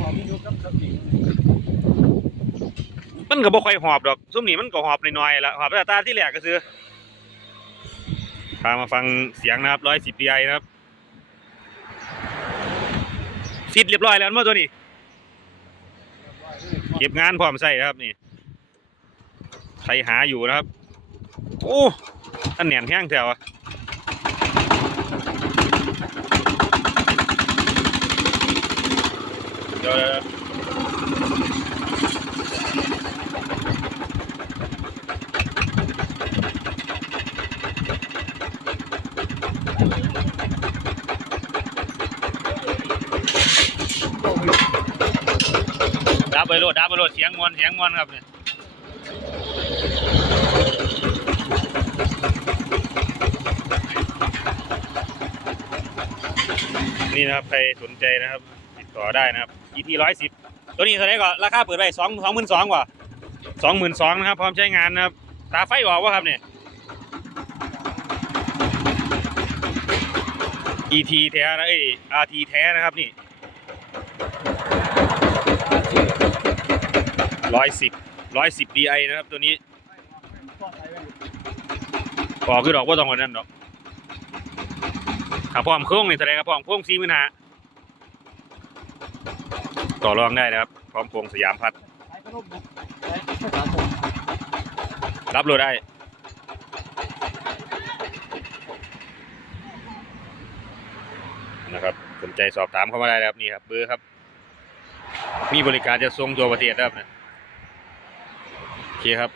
หอมอยู่กับกับนี่มันก็บ่ค่อยหอบดอกซุมนี้มันก็หอบน้อยๆละหอบแต่ตาที่แรกก็คือพามาฟังเสียงนะครับ110 DI นะครับฟิตเรียบร้อยแล้วอันบ่ตัวนี้ เก็บงานพร้อมใส่นะครับนี่ใครหาอยู่นะครับ โอ้อันแหนนแห้งแถวอะ ดับไปโหลดดับไปโหลดเสียงมวนเสียงมวนครับเนี่ยนี่นะครับใครสนใจนะครับ ต่อได้นะครับ ET ร้อยสิบตัวนี้เท่าไหร่ก่อนราคาเปิดไปสองสองหมื่นสองกว่าสองหมื่นสองนะครับ พร้อมใช้งานนะครับ ตาไฟออกวะครับเนี่ย ET แท้นะเอ้ย RT แท้นะครับนี่ร้อยสิบร้อยสิบ DI นะครับตัวนี้ก็ใส่ไว้พอคือดอกว่าต้องกว่านั้นดอกถ้าพร้อมโค้งนี่แสดงกับพร้อมโค้งสี่หมื่นห้า ต่อรองได้นะครับ พร้อมโค้งสยามพัดใส่ขนมบุกใส่ภาษาหลดรับรถได้นะครับสนใจสอบถามเข้ามาได้นะครับนี่ครับเบอร์ครับ มีบริการจะส่งตัวประเทศนะครับนะโอเคครับ